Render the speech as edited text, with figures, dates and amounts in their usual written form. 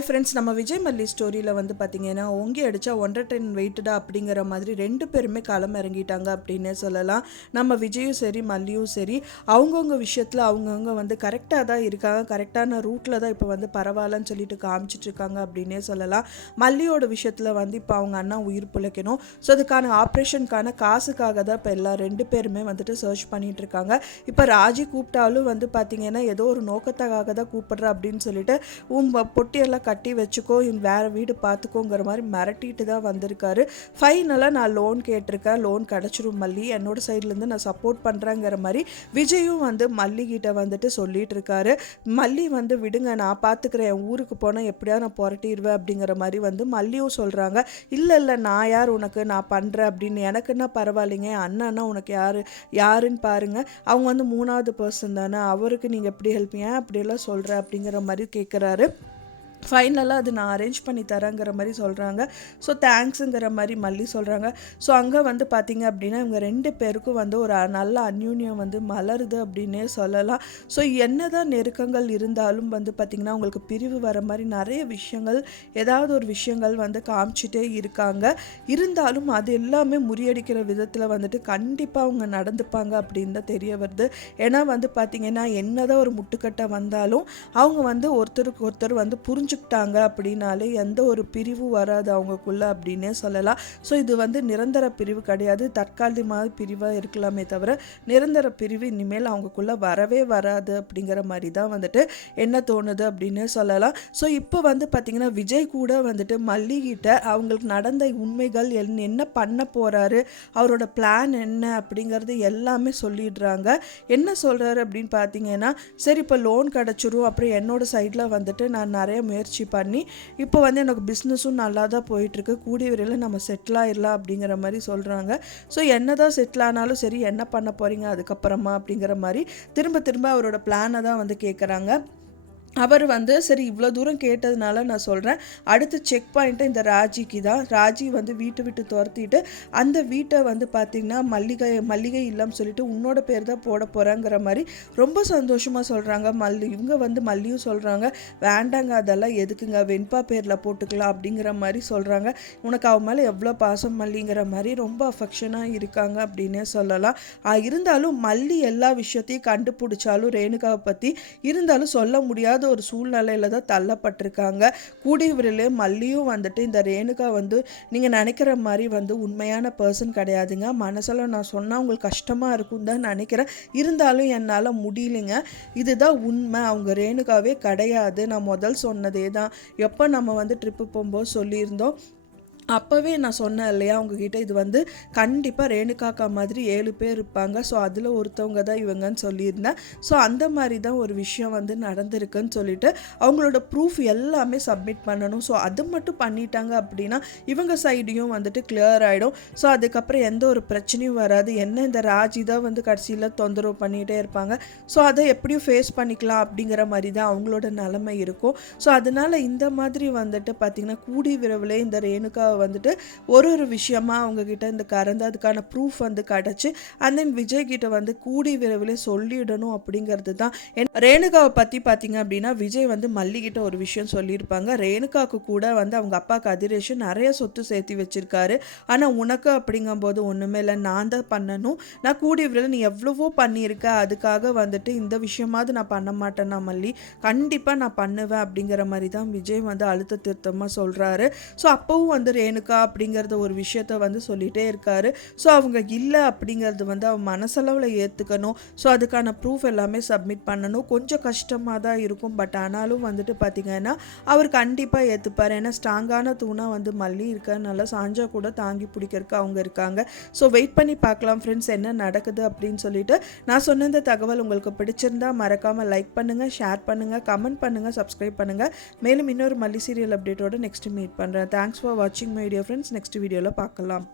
Hi friends, நம்ம விஜய் மல்லி ஸ்டோரியில் வந்து பார்த்தீங்கன்னா ஓங்கி அடித்தா 1.5 டன் வெயிட்டடா அப்படிங்கிற மாதிரி 2 பேருமே களம் இறங்கிட்டாங்க அப்படின்னே சொல்லலாம். நம்ம விஜயும் சரி மல்லியும் சரி அவங்கவுங்க விஷயத்தில் அவங்கவுங்க வந்து கரெக்டாக தான் இருக்காங்க, கரெக்டான ரூட்டில் தான் இப்போ வந்து பரவாயில்லன்னு சொல்லிட்டு காமிச்சிட்ருக்காங்க அப்படின்னே சொல்லலாம். மல்லியோட விஷயத்தில் வந்து இப்போ அவங்க அண்ணா உயிர் பிழைக்கணும். ஸோ அதுக்கான ஆப்ரேஷனுக்கான காசுக்காக தான் இப்போ எல்லா 2 பேருமே வந்துட்டு சர்ச் பண்ணிகிட்டு இருக்காங்க. இப்போ ராஜி கூப்பிட்டாலும் வந்து பார்த்தீங்கன்னா ஏதோ ஒரு நோக்கத்துக்காக தான் கூப்பிட்ற அப்படின்னு சொல்லிட்டு பொட்டியெல்லாம் கட்டி வச்சுக்கோ, வேறு வீடு பார்த்துக்கோங்கிற மாதிரி மிரட்டிட்டு தான் வந்திருக்காரு. ஃபைனலாக நான் லோன் கேட்டிருக்கேன், லோன் கிடச்சிரும் மல்லி, என்னோட சைட்லேருந்து நான் சப்போர்ட் பண்ணுறேங்கிற மாதிரி விஜயும் வந்து மல்லிகிட்ட வந்துட்டு சொல்லிட்டு இருக்காரு. மல்லி வந்து விடுங்க, நான் பார்த்துக்கிறேன், என் ஊருக்கு போனால் எப்படியாவது நான் புரட்டிடுவேன் அப்படிங்கிற மாதிரி வந்து மல்லியும் சொல்கிறாங்க. இல்லை இல்லை, நான் யார் உனக்கு, நான் பண்ணுறேன் அப்படின்னு, எனக்குன்னா பரவாயில்லைங்க, அண்ணான்னா உனக்கு யாருன்னு பாருங்கள், அவங்க வந்து 3வது பர்சன் தானே, அவருக்கு நீங்கள் எப்படி ஹெல்ப் ஏன் அப்படியெல்லாம் சொல்கிற அப்படிங்கிற மாதிரி கேட்குறாரு. ஃபைனலாக அது நான் அரேஞ்ச் பண்ணி தரேங்கிற மாதிரி சொல்கிறாங்க. ஸோ தேங்க்ஸுங்கிற மாதிரி மல்லி சொல்கிறாங்க. ஸோ அங்கே வந்து பார்த்திங்க அப்படின்னா இவங்க 2 பேருக்கும் வந்து ஒரு நல்ல அந்யூன்யம் வந்து மலருது அப்படின்னே சொல்லலாம். ஸோ என்ன தான் நெருக்கங்கள் இருந்தாலும் வந்து பார்த்திங்கன்னா உங்களுக்கு பிரிவு வர மாதிரி நிறைய விஷயங்கள், ஏதாவது ஒரு விஷயங்கள் வந்து காமிச்சிட்டே இருக்காங்க. இருந்தாலும் அது எல்லாமே முறியடிக்கிற விதத்தில் வந்துட்டு கண்டிப்பாக அவங்க நடந்துப்பாங்க அப்படின்னு தான் தெரிய வருது. ஏன்னா வந்து பார்த்திங்கன்னா என்ன தான் ஒரு முட்டுக்கட்டை வந்தாலும் அவங்க வந்து ஒருத்தருக்கு ஒருத்தர் வந்து புரிஞ்சுக்கிட்டாங்க அப்படின்னாலே எந்த ஒரு பிரிவு வராது அவங்களுக்குள்ள அப்படின்னே சொல்லலாம். ஸோ இது வந்து நிரந்தர பிரிவு கிடையாது, தற்காலிகமாக பிரிவாக இருக்கலாமே தவிர நிரந்தர பிரிவு இனிமேல் அவங்களுக்குள்ள வரவே வராது அப்படிங்கிற மாதிரி தான் வந்துட்டு என்ன தோணுது அப்படின்னு சொல்லலாம். ஸோ இப்போ வந்து பார்த்திங்கன்னா விஜய் கூட வந்துட்டு மல்லிகிட்ட அவங்களுக்கு நடந்த உண்மைகள் என்ன பண்ண போகிறாரு, அவரோட பிளான் என்ன அப்படிங்கிறது எல்லாமே சொல்லிடுறாங்க. என்ன சொல்கிறாரு அப்படின்னு பார்த்தீங்கன்னா, சரி இப்போ லோன் கிடச்சிரும், அப்புறம் என்னோட சைடில் வந்துட்டு நான் நிறைய முயற்சி பண்ணி இப்போ வந்து எனக்கு பிஸ்னஸும் நல்லா தான் போயிட்டுருக்கு, கூடிய விரைவில் நம்ம செட்டில் ஆயிடலாம் அப்படிங்கிற மாதிரி சொல்கிறாங்க. ஸோ என்ன தான் செட்டில் ஆனாலும் சரி, என்ன பண்ண போகிறீங்க அதுக்கப்புறமா அப்படிங்கிற மாதிரி திரும்ப திரும்ப அவரோட பிளானை தான் வந்து கேட்குறாங்க. அவர் வந்து சரி இவ்வளோ தூரம் கேட்டதுனால நான் சொல்கிறேன், அடுத்த செக் பாயிண்ட்டு இந்த ராஜிக்கு தான். ராஜி வந்து வீட்டை விட்டு துரத்திட்டு அந்த வீட்டை வந்து பார்த்திங்கன்னா மல்லிகை இல்லைன்னு சொல்லிட்டு உன்னோட பேர் தான் போட போகிறாங்கிற மாதிரி ரொம்ப சந்தோஷமாக சொல்கிறாங்க. இவங்க வந்து மல்லியும் சொல்கிறாங்க, வேண்டாங்க அதெல்லாம் எதுக்குங்க, வெண்பா பேரில் போட்டுக்கலாம் அப்படிங்கிற மாதிரி சொல்கிறாங்க. உனக்கு அவன் மேலே எவ்வளோ பாசம் மல்லிங்கிற மாதிரி ரொம்ப அஃபெக்ஷனாக இருக்காங்க அப்படின்னே சொல்லலாம். இருந்தாலும் மல்லி எல்லா விஷயத்தையும் கண்டுபிடிச்சாலும் ரேணுகாவை பற்றி இருந்தாலும் சொல்ல முடியாது ஒரு சூழ்நிலையில தான் தள்ளப்பட்டிருக்காங்க. கூடிய விரைவிலே மல்லியும் வந்துட்டு இந்த ரேணுகா வந்து நீங்கள் நினைக்கிற மாதிரி வந்து உண்மையான பர்சன் கிடையாதுங்க, மனசில் நான் சொன்னால் உங்களுக்கு கஷ்டமாக இருக்கும் தான் நினைக்கிறேன், இருந்தாலும் என்னால் முடியலைங்க, இதுதான் உண்மை, அவங்க ரேணுகாவே கிடையாது, நான் முதல் சொன்னதே தான், எப்போ நம்ம வந்து ட்ரிப்பு போகும்போது சொல்லியிருந்தோம், அப்போவே நான் சொன்னேன் இல்லையா அவங்கக்கிட்ட, இது வந்து கண்டிப்பாக ரேணுகாக்கா மாதிரி 7 பேர் இருப்பாங்க, ஸோ அதில் ஒருத்தவங்க தான் இவங்கன்னு சொல்லியிருந்தேன். ஸோ அந்த மாதிரி தான் ஒரு விஷயம் வந்து நடந்திருக்குன்னு சொல்லிட்டு அவங்களோட ப்ரூஃப் எல்லாமே சப்மிட் பண்ணணும். ஸோ அது மட்டும் பண்ணிட்டாங்க அப்படின்னா இவங்க சைடையும் வந்துட்டு கிளியர் ஆகிடும். ஸோ அதுக்கப்புறம் எந்த ஒரு பிரச்சனையும் வராது. என்ன இந்த ராஜி தான் வந்து கடைசியில் தொந்தரவு பண்ணிகிட்டே இருப்பாங்க, ஸோ அதை எப்படியும் ஃபேஸ் பண்ணிக்கலாம் அப்படிங்கிற மாதிரி தான் அவங்களோட நிலைமை இருக்கும். ஸோ அதனால் இந்த மாதிரி வந்துட்டு பார்த்திங்கன்னா கூடிய விரைவில் இந்த ரேணுகா வந்துட்டு ஒரு விஷயமா அவங்கக்கிட்ட இந்த கறந்து அதுக்கான ப்ரூஃப் வந்து கிடச்சி அண்ட் தென் விஜய் கிட்ட வந்து கூடி விரைவில் சொல்லிடணும் அப்படிங்கிறது தான். ரேணுகாவை பற்றி பார்த்தீங்க அப்படின்னா விஜய் வந்து மல்லிகிட்ட ஒரு விஷயம் சொல்லியிருப்பாங்க, ரேணுகாவுக்கு கூட வந்து அவங்க அப்பா கதிரேஷ் நிறைய சொத்து சேர்த்து வச்சிருக்காரு, ஆனால் உனக்கு அப்படிங்கும்போது ஒன்றுமே இல்லை, நான் தான் பண்ணணும், நான் கூடிய விரைவில் நீ எவ்வளவோ பண்ணியிருக்க, அதுக்காக வந்துட்டு இந்த விஷயமாவது நான் பண்ண மாட்டேன்னா மல்லி, கண்டிப்பாக நான் பண்ணுவேன் அப்படிங்கிற மாதிரி தான் விஜய் வந்து அழுத்த திருத்தமாக சொல்கிறாரு. ஸோ அப்போவும் வந்து ரேணுகா அப்படிங்கிறத ஒரு விஷயத்த வந்து சொல்லிகிட்டே இருக்காரு. ஸோ அவங்க இல்லை அப்படிங்கிறது வந்து அவன் மனசளவில் ஏற்றுக்கணும். ஸோ அதுக்கான ப்ரூஃப் எல்லாமே சப்மிட் பண்ணணும். கொஞ்சம் கஷ்டமாக தான் இருக்கும், பட் ஆனாலும் வந்துட்டு பார்த்திங்கன்னா அவர் கண்டிப்பாக ஏற்றுப்பார். ஏன்னா ஸ்ட்ராங்கான தூணாக வந்து மல்லி இருக்கிறதுனால சாஞ்சா கூட தாங்கி பிடிக்கிறதுக்கு அவங்க இருக்காங்க. ஸோ வெயிட் பண்ணி பார்க்கலாம் ஃப்ரெண்ட்ஸ் என்ன நடக்குது அப்படின்னு சொல்லிட்டு. நான் சொன்ன இந்த தகவல் உங்களுக்கு பிடிச்சிருந்தா மறக்காமல் லைக் பண்ணுங்கள், ஷேர் பண்ணுங்கள், கமெண்ட் பண்ணுங்கள், சப்ஸ்கிரைப் பண்ணுங்கள். மேலும் இன்னொரு மல்லி சீரியல் அப்டேட்டோட நெக்ஸ்ட் மீட் பண்ணுறேன். தேங்க்ஸ் ஃபார் வாட்சிங் மை டியர் ஃப்ரெண்ட்ஸ். நெக்ஸ்ட் வீடியோவில் பார்க்கலாம்.